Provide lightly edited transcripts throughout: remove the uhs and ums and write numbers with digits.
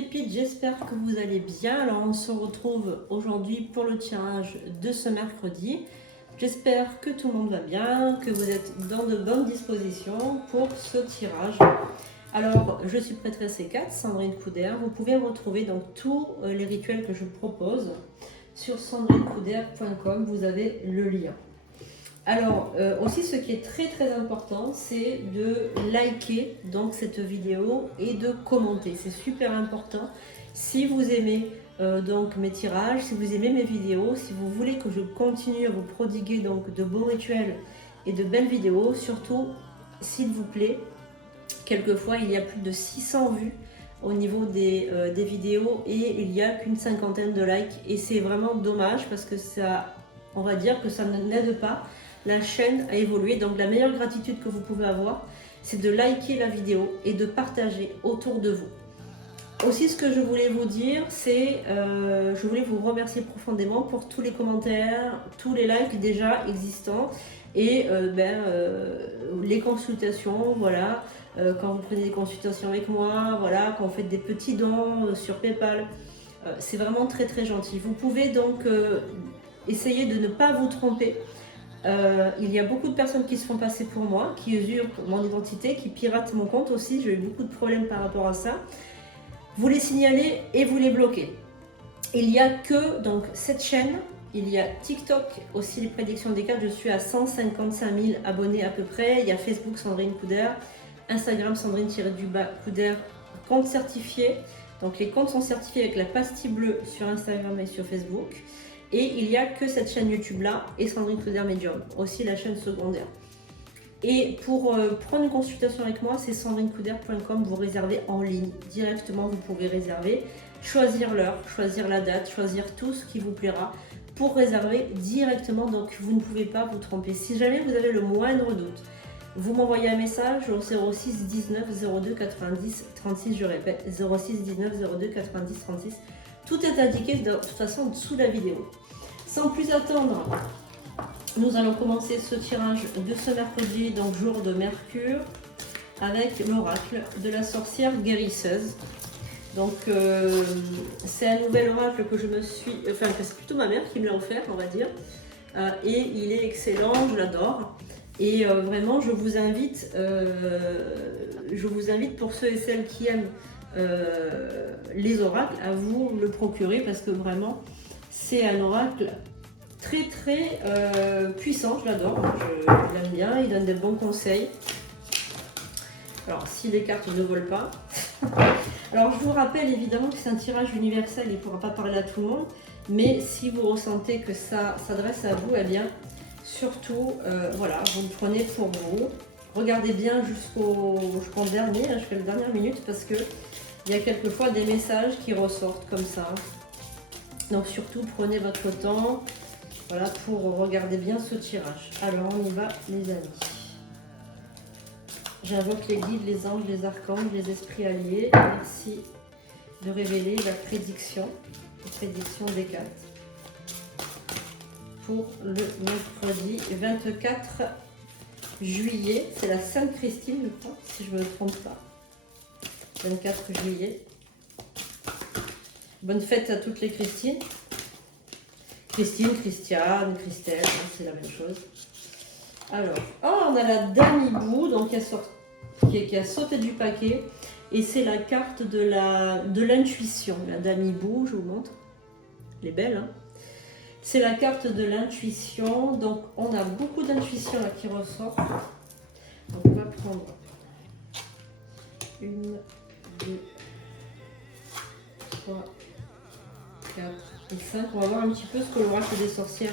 pépites, j'espère que vous allez bien. Alors on se retrouve aujourd'hui pour le tirage de ce mercredi. J'espère que tout le monde va bien, que vous êtes dans de bonnes dispositions pour ce tirage. Alors je suis prêtresse C4, Sandrine Couder. Vous pouvez retrouver donc tous les rituels que je propose sur sandrinecouder.com, vous avez le lien. Alors aussi ce qui est très important, c'est de liker donc cette vidéo et de commenter, c'est super important. Si vous aimez donc mes tirages, si vous aimez mes vidéos, si vous voulez que je continue à vous prodiguer donc de beaux rituels et de belles vidéos, surtout s'il vous plaît, quelquefois il y a plus de 600 vues au niveau des vidéos et il n'y a qu'une cinquantaine de likes et c'est vraiment dommage parce que ça, on va dire que ça n'aide pas la chaîne à évoluer. Donc la meilleure gratitude que vous pouvez avoir, c'est de liker la vidéo et de partager autour de vous. Aussi ce que je voulais vous dire, c'est je voulais vous remercier profondément pour tous les commentaires, tous les likes déjà existants et les consultations, voilà, quand vous prenez des consultations avec moi, voilà, quand vous faites des petits dons sur PayPal, c'est vraiment très gentil. Vous pouvez donc essayer de ne pas vous tromper. Il y a beaucoup de personnes qui se font passer pour moi, qui usurpent mon identité, qui piratent mon compte aussi. J'ai eu beaucoup de problèmes par rapport à ça. Vous les signalez et vous les bloquez. Il n'y a que donc cette chaîne, il y a TikTok aussi, les prédictions des cartes. Je suis à 155 000 abonnés à peu près. Il y a Facebook Sandrine Couder, Instagram Sandrine-Couder, compte certifié. Donc les comptes sont certifiés avec la pastille bleue sur Instagram et sur Facebook. Et il n'y a que cette chaîne YouTube là et Sandrine Couder Medium, aussi la chaîne secondaire. Et pour prendre une consultation avec moi, c'est sandrinecouder.com, vous réservez en ligne. Directement, vous pouvez réserver, choisir l'heure, choisir la date, choisir tout ce qui vous plaira pour réserver directement. Donc vous ne pouvez pas vous tromper. Si jamais vous avez le moindre doute, vous m'envoyez un message au 06 19 02 90 36, je répète, 06 19 02 90 36. Tout est indiqué de toute façon sous la vidéo. Sans plus attendre, nous allons commencer ce tirage de ce mercredi, donc jour de Mercure, avec l'oracle de la sorcière guérisseuse. Donc c'est un nouvel oracle que je me suis... Enfin, c'est plutôt ma mère qui me l'a offert, on va dire. Et il est excellent, je l'adore. Et vraiment, je vous invite pour ceux et celles qui aiment les oracles, à vous le procurer parce que vraiment c'est un oracle très puissant, je l'adore, je l'aime bien, il donne des bons conseils. Alors si les cartes ne volent pas. Alors je vous rappelle évidemment que c'est un tirage universel, il ne pourra pas parler à tout le monde, mais si vous ressentez que ça s'adresse à vous, eh bien surtout voilà, vous le prenez pour vous. Regardez bien jusqu'au dernier, là, je fais la dernière minute parce que il y a quelquefois des messages qui ressortent comme ça. Donc surtout prenez votre temps, voilà, pour regarder bien ce tirage. Alors on y va les amis. J'invoque les guides, les anges, les archanges, les esprits alliés. Merci de révéler la prédiction des cartes pour le mercredi 24 juillet. C'est la Sainte Christine, je crois, si je ne me trompe pas. 24 juillet. Bonne fête à toutes les Christines. Christine, Christiane, Christelle, hein, c'est la même chose. Alors, on a la Dame Hibou, donc qui a sauté du paquet. Et c'est la carte de l'intuition. La Dame Hibou, je vous montre. Elle est belle, hein. C'est la carte de l'intuition. Donc, on a beaucoup d'intuition là qui ressort. Donc, on va prendre 1, 2, 3, 4 et 5. On va voir un petit peu ce que l'oracle des sorcières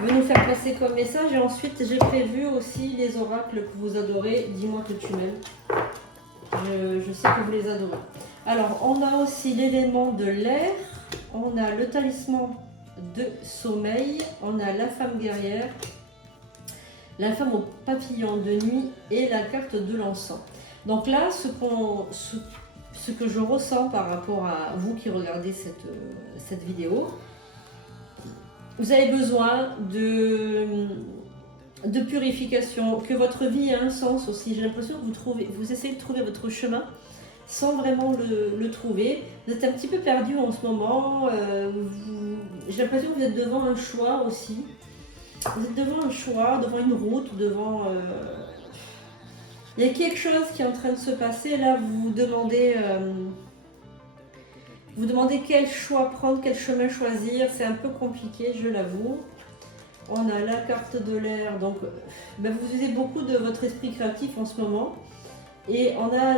veut nous faire passer comme message. Et ensuite, j'ai prévu aussi les oracles que vous adorez. Dis-moi que tu m'aimes. Je sais que vous les adorez. Alors, on a aussi l'élément de l'air. On a le talisman de sommeil. On a la femme guerrière. La femme au papillon de nuit et la carte de l'encens. Donc là, ce que je ressens par rapport à vous qui regardez cette vidéo, vous avez besoin de purification, que votre vie ait un sens aussi. J'ai l'impression que vous essayez de trouver votre chemin. sans vraiment le trouver. Vous êtes un petit peu perdu en ce moment. J'ai l'impression que vous êtes devant un choix aussi. Vous êtes devant un choix, devant une route, devant... Il y a quelque chose qui est en train de se passer. Là, vous demandez quel choix prendre, quel chemin choisir. C'est un peu compliqué, je l'avoue. On a la carte de l'air. Donc, ben, vous usez beaucoup de votre esprit créatif en ce moment. Et on a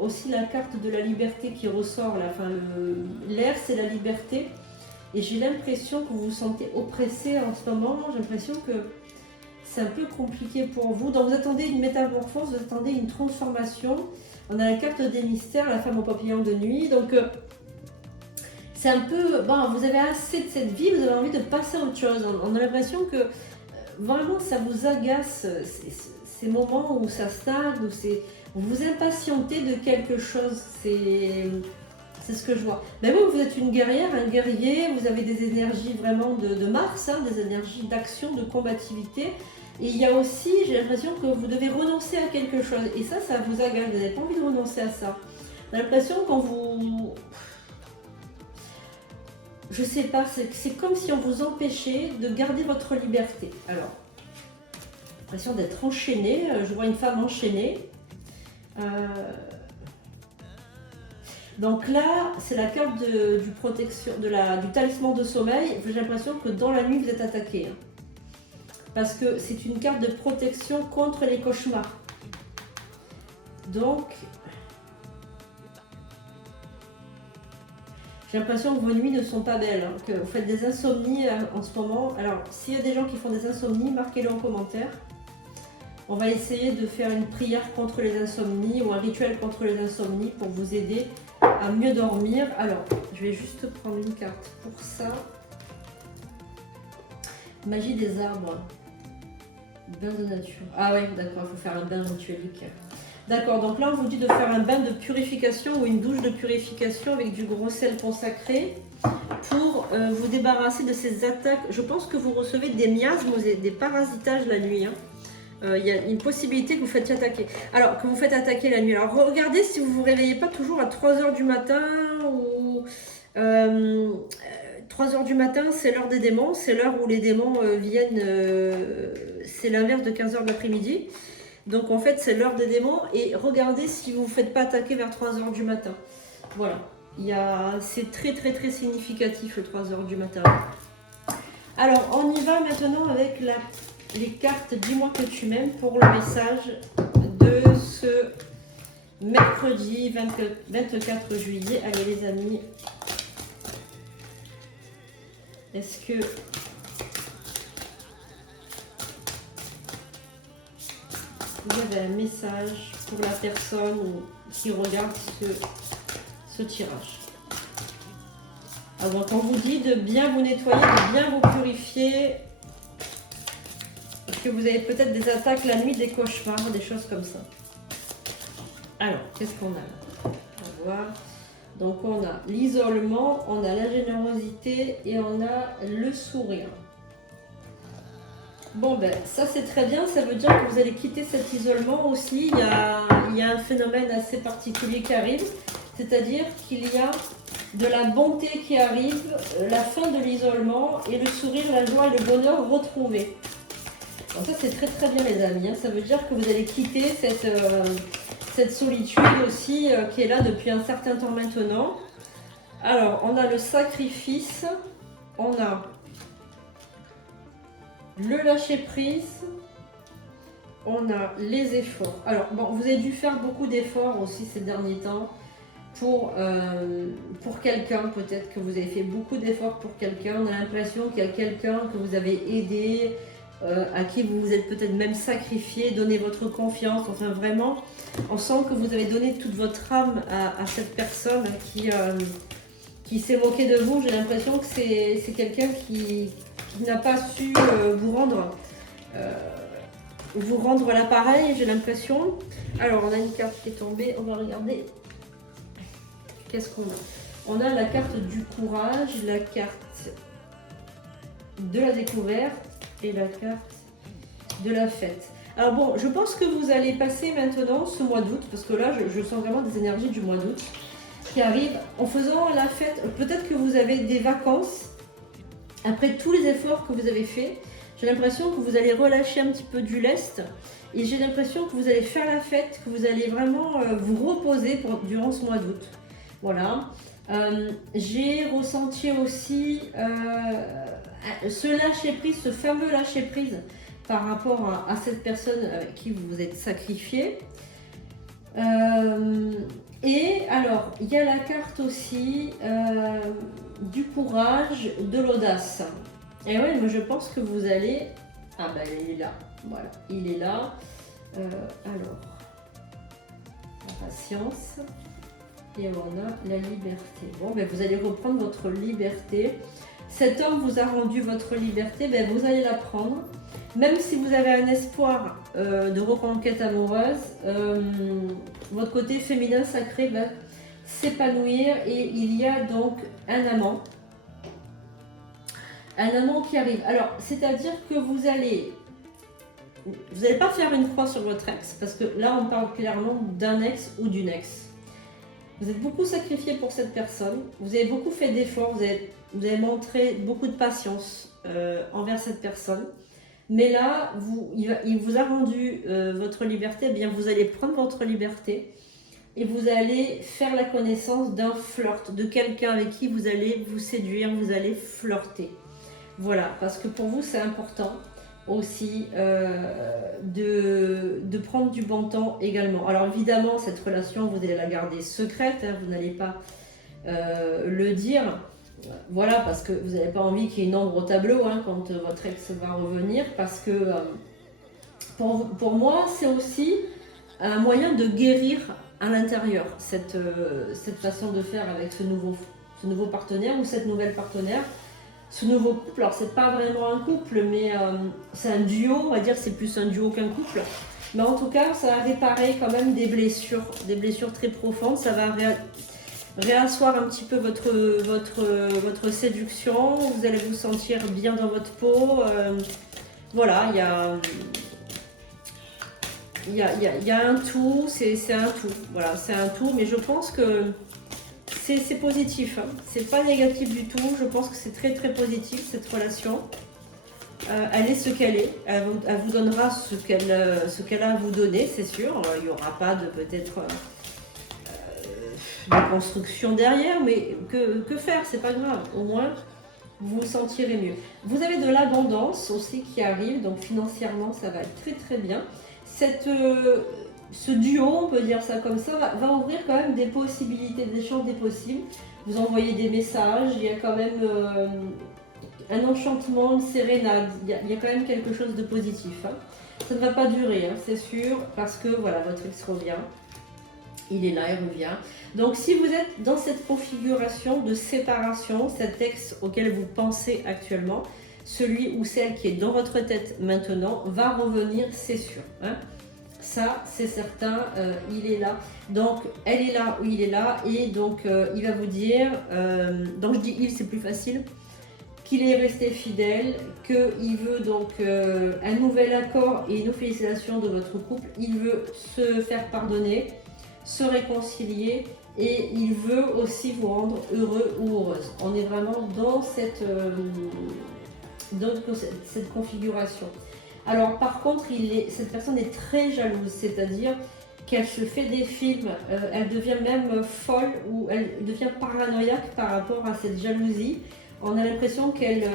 aussi la carte de la liberté qui ressort. Enfin, l'air, c'est la liberté. Et j'ai l'impression que vous vous sentez oppressé en ce moment. J'ai l'impression que c'est un peu compliqué pour vous. Donc vous attendez une métamorphose, vous attendez une transformation. On a la carte des mystères, la femme au papillon de nuit. Donc c'est un peu... Bon, vous avez assez de cette vie, vous avez envie de passer à autre chose. On a l'impression que vraiment ça vous agace, ces moments où ça stagne, où vous vous impatientez de quelque chose. C'est ce que je vois. Mais vous êtes une guerrière, un guerrier, vous avez des énergies vraiment de Mars, hein, des énergies d'action, de combativité. Et il y a aussi, j'ai l'impression que vous devez renoncer à quelque chose. Et ça vous agace, vous n'avez pas envie de renoncer à ça. On a l'impression quand vous... Je sais pas, c'est comme si on vous empêchait de garder votre liberté. Alors, l'impression d'être enchaînée, je vois une femme enchaînée. Donc là, c'est la carte du talisman de sommeil. J'ai l'impression que dans la nuit, vous êtes attaqué. Hein. Parce que c'est une carte de protection contre les cauchemars. Donc, j'ai l'impression que vos nuits ne sont pas belles. Hein, que vous faites des insomnies en ce moment. Alors, s'il y a des gens qui font des insomnies, marquez-le en commentaire. On va essayer de faire une prière contre les insomnies ou un rituel contre les insomnies pour vous aider à mieux dormir. Alors, je vais juste prendre une carte pour ça. Magie des arbres. Bain de nature. Ah oui, d'accord, il faut faire un bain rituelique. D'accord, donc là on vous dit de faire un bain de purification ou une douche de purification avec du gros sel consacré pour vous débarrasser de ces attaques. Je pense que vous recevez des miasmes ou des parasitages la nuit. Il y a une possibilité que vous faites attaquer. Alors, que vous faites attaquer la nuit. Alors, regardez si vous ne vous réveillez pas toujours à 3 h du matin ou... 3 h du matin, c'est l'heure des démons. C'est l'heure où les démons viennent... c'est l'inverse de 15 h de l'après-midi. Donc, en fait, c'est l'heure des démons. Et regardez si vous ne vous faites pas attaquer vers 3 h du matin. Voilà. C'est très, très, très significatif, le 3 h du matin. Alors, on y va maintenant avec les cartes Dis-moi que tu m'aimes pour le message de ce mercredi 24 juillet. Allez les amis, est-ce que vous avez un message pour la personne qui regarde ce tirage? Alors, quand on vous dit de bien vous nettoyer, de bien vous purifier, parce que vous avez peut-être des attaques la nuit, des cauchemars, des choses comme ça. Alors, qu'est-ce qu'on a là? On va voir. Donc, on a l'isolement, on a la générosité et on a le sourire. Bon, ben, ça c'est très bien. Ça veut dire que vous allez quitter cet isolement aussi. Il y a un phénomène assez particulier qui arrive. C'est-à-dire qu'il y a de la bonté qui arrive, la fin de l'isolement et le sourire, la joie et le bonheur retrouvés. Donc ça c'est très très bien les amis, hein. Ça veut dire que vous allez quitter cette solitude aussi qui est là depuis un certain temps maintenant. Alors on a le sacrifice, on a le lâcher prise, on a les efforts. Alors bon, vous avez dû faire beaucoup d'efforts aussi ces derniers temps pour quelqu'un, peut-être que vous avez fait beaucoup d'efforts pour quelqu'un. On a l'impression qu'il y a quelqu'un que vous avez aidé, à qui vous vous êtes peut-être même sacrifié, donné votre confiance. Enfin vraiment, on sent que vous avez donné toute votre âme à cette personne qui s'est moquée de vous. J'ai l'impression que c'est quelqu'un qui n'a pas su vous rendre l'appareil, j'ai l'impression. Alors on a une carte qui est tombée, on va regarder. Qu'est-ce qu'on a? On a la carte du courage, la carte de la découverte et la carte de la fête. Alors bon, je pense que vous allez passer maintenant ce mois d'août, parce que là, je sens vraiment des énergies du mois d'août qui arrivent en faisant la fête. Peut-être que vous avez des vacances après tous les efforts que vous avez faits. J'ai l'impression que vous allez relâcher un petit peu du lest et j'ai l'impression que vous allez faire la fête, que vous allez vraiment vous reposer durant ce mois d'août. Voilà. J'ai ressenti aussi ce lâcher prise, ce fameux lâcher prise par rapport à cette personne avec qui vous vous êtes sacrifié. Et alors, il y a la carte aussi du courage, de l'audace. Et ouais, moi je pense que vous allez... Ah ben il est là, voilà, il est là. Alors, la patience. Et on a la liberté. Bon, ben vous allez reprendre votre liberté. Cet homme vous a rendu votre liberté, ben vous allez la prendre. Même si vous avez un espoir de reconquête amoureuse, votre côté féminin sacré va s'épanouir et il y a donc un amant. Un amant qui arrive. Alors, c'est-à-dire que vous n'allez pas faire une croix sur votre ex, parce que là, on parle clairement d'un ex ou d'une ex. Vous êtes beaucoup sacrifié pour cette personne, vous avez beaucoup fait d'efforts, vous avez montré beaucoup de patience envers cette personne. Mais là, il vous a rendu votre liberté, eh bien vous allez prendre votre liberté et vous allez faire la connaissance d'un flirt, de quelqu'un avec qui vous allez vous séduire, vous allez flirter. Voilà, parce que pour vous, c'est important aussi de prendre du bon temps également. Alors évidemment, cette relation, vous allez la garder secrète, hein, vous n'allez pas le dire. Voilà, parce que vous n'avez pas envie qu'il y ait une ombre au tableau hein, quand votre ex va revenir, parce que pour moi, c'est aussi un moyen de guérir à l'intérieur cette façon de faire avec ce nouveau partenaire ou cette nouvelle partenaire. Ce nouveau couple, alors c'est pas vraiment un couple, mais c'est un duo, on va dire c'est plus un duo qu'un couple. Mais en tout cas, ça va réparer quand même des blessures très profondes. Ça va réasseoir un petit peu votre séduction. Vous allez vous sentir bien dans votre peau. Voilà, il y a un tout, c'est un tout. Voilà, c'est un tout, mais je pense que c'est positif, hein. C'est pas négatif du tout, je pense que c'est très très positif cette relation. Elle est ce qu'elle est, elle vous donnera ce qu'elle a à vous donner, c'est sûr. Il n'y aura pas de peut-être de construction derrière, mais que faire, c'est pas grave, au moins vous vous sentirez mieux. Vous avez de l'abondance aussi qui arrive, donc financièrement ça va être très très bien. Ce duo, on peut dire ça comme ça, va ouvrir quand même des possibilités, des champs des possibles. Vous envoyez des messages, il y a quand même un enchantement, une sérénade, il y a quand même quelque chose de positif. Hein. Ça ne va pas durer, hein, c'est sûr, parce que voilà, votre ex revient. Il est là, il revient. Donc si vous êtes dans cette configuration de séparation, cet ex auquel vous pensez actuellement, celui ou celle qui est dans votre tête maintenant va revenir, c'est sûr. Hein. Ça, c'est certain, il est là. Donc, elle est là ou il est là. Et donc, il va vous dire, donc je dis il, c'est plus facile, qu'il est resté fidèle, qu'il veut donc un nouvel accord et une félicitations de votre couple. Il veut se faire pardonner, se réconcilier et il veut aussi vous rendre heureux ou heureuse. On est vraiment dans cette configuration. Alors par contre, cette personne est très jalouse, c'est-à-dire qu'elle se fait des films, elle devient même folle ou elle devient paranoïaque par rapport à cette jalousie. On a l'impression qu'elle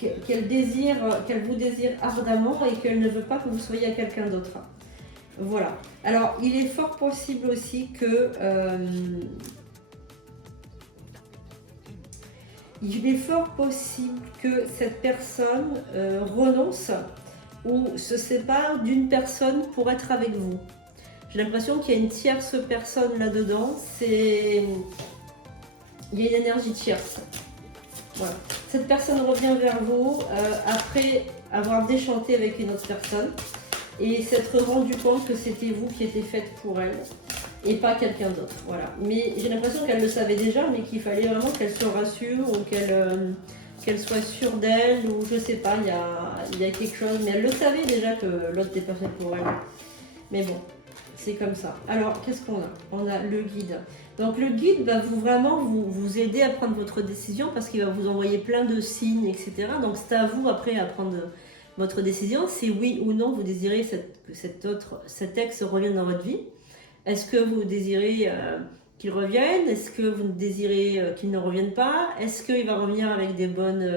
vous désire ardemment et qu'elle ne veut pas que vous soyez à quelqu'un d'autre. Voilà. Alors il est fort possible aussi que cette personne renonce ou se sépare d'une personne pour être avec vous. J'ai l'impression qu'il y a une tierce personne là-dedans. Il y a une énergie tierce. Voilà. Cette personne revient vers vous après avoir déchanté avec une autre personne et s'être rendu compte que c'était vous qui étiez faite pour elle et pas quelqu'un d'autre. Voilà. Mais j'ai l'impression qu'elle le savait déjà, mais qu'il fallait vraiment qu'elle se rassure ou qu'elle qu'elle soit sûre d'elle, ou je sais pas, il y a quelque chose, mais elle le savait déjà que l'autre n'était pas fait pour elle. Mais bon, c'est comme ça. Alors, qu'est-ce qu'on a? On a le guide. Donc le guide va vraiment vous aider à prendre votre décision parce qu'il va vous envoyer plein de signes, etc. Donc c'est à vous après à prendre votre décision, si oui ou non vous désirez que cet ex revienne dans votre vie. Est-ce que vous désirez qu'il revienne? Est-ce que vous désirez qu'il ne revienne pas? Est-ce qu'il va revenir avec des bonnes...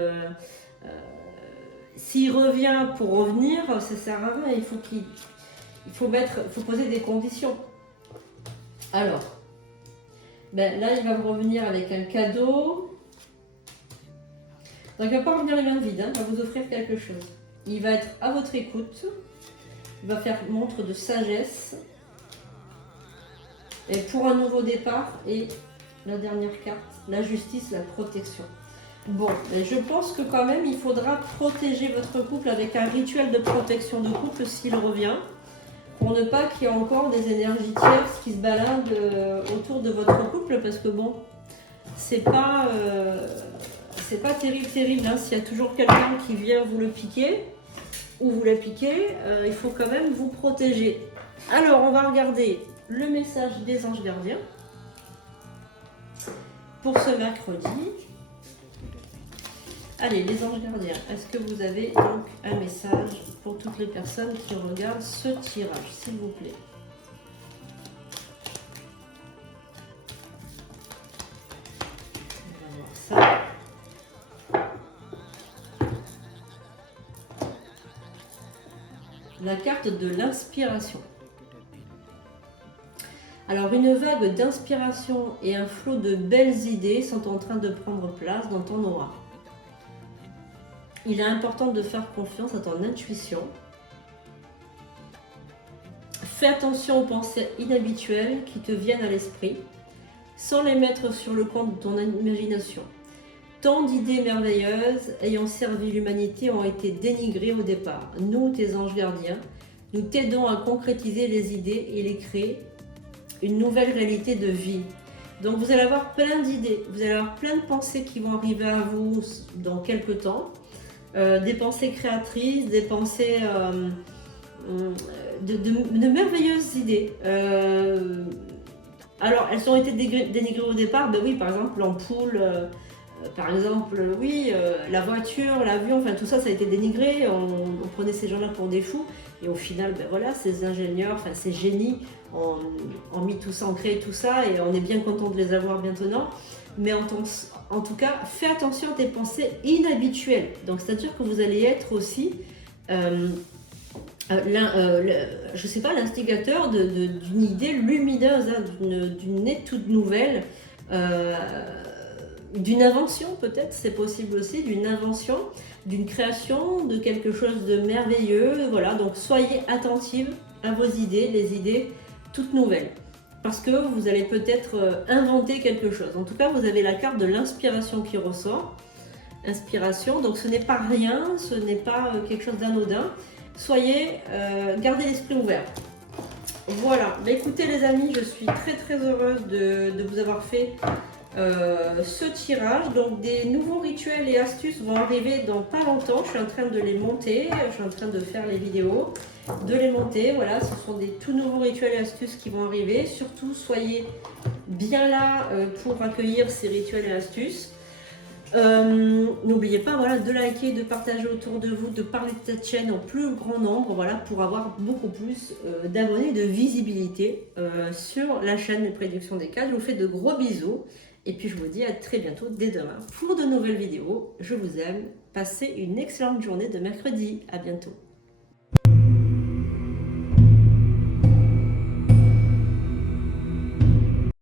S'il revient pour revenir, ça sert à rien, il faut poser des conditions. Alors, ben là, il va vous revenir avec un cadeau. Donc, il ne va pas revenir les mains vides, hein, il va vous offrir quelque chose. Il va être à votre écoute. Il va faire montre de sagesse. Et pour un nouveau départ, et la dernière carte, la justice, la protection. Bon, je pense que quand même, il faudra protéger votre couple avec un rituel de protection de couple s'il revient. Pour ne pas qu'il y ait encore des énergies tierces qui se baladent autour de votre couple, parce que bon, c'est pas terrible, hein. S'il y a toujours quelqu'un qui vient vous le piquer, ou vous la piquer, il faut quand même vous protéger. Alors, on va regarder le message des anges gardiens pour ce mercredi. Allez, les anges gardiens, est-ce que vous avez donc un message pour toutes les personnes qui regardent ce tirage, s'il vous plaît? On va voir ça. La carte de l'inspiration. Alors, une vague d'inspiration et un flot de belles idées sont en train de prendre place dans ton aura. Il est important de faire confiance à ton intuition. Fais attention aux pensées inhabituelles qui te viennent à l'esprit, sans les mettre sur le compte de ton imagination. Tant d'idées merveilleuses ayant servi l'humanité ont été dénigrées au départ. Nous, tes anges gardiens, nous t'aidons à concrétiser les idées et les créer une nouvelle réalité de vie. Donc vous allez avoir plein d'idées, vous allez avoir plein de pensées qui vont arriver à vous dans quelques temps. Des pensées créatrices, des pensées de merveilleuses idées. Alors, elles ont été dénigrées au départ, ben oui, par exemple l'ampoule, par exemple, oui, la voiture, l'avion, enfin tout ça, ça a été dénigré, on prenait ces gens-là pour des fous, et au final, ben voilà, ces ingénieurs, enfin ces génies ont mis tout ça, ont créé tout ça, et on est bien content de les avoir maintenant. Mais en tout cas, fais attention à tes pensées inhabituelles. Donc, c'est-à-dire que vous allez être aussi, je sais pas, l'instigateur d'une idée lumineuse, hein, d'une idée toute nouvelle, d'une invention peut-être, c'est possible aussi, d'une invention, d'une création, de quelque chose de merveilleux. Voilà, donc soyez attentifs à vos idées, les idées toutes nouvelles. Parce que vous allez peut-être inventer quelque chose. En tout cas, vous avez la carte de l'inspiration qui ressort. Inspiration, donc ce n'est pas rien, ce n'est pas quelque chose d'anodin. Gardez l'esprit ouvert. Voilà, bah, écoutez les amis, je suis très très heureuse de vous avoir fait ce tirage. Donc des nouveaux rituels et astuces vont arriver dans pas longtemps. Je suis en train de les monter, je suis en train de faire les vidéos, de les monter. Voilà, ce sont des tout nouveaux rituels et astuces qui vont arriver. Surtout, soyez bien là pour accueillir ces rituels et astuces. N'oubliez pas, voilà, de liker, de partager autour de vous, de parler de cette chaîne au plus grand nombre, voilà, pour avoir beaucoup plus d'abonnés, de visibilité sur la chaîne des prédictions des cadres. Je vous fais de gros bisous et puis je vous dis à très bientôt dès demain pour de nouvelles vidéos. Je vous aime, passez une excellente journée de mercredi, à bientôt.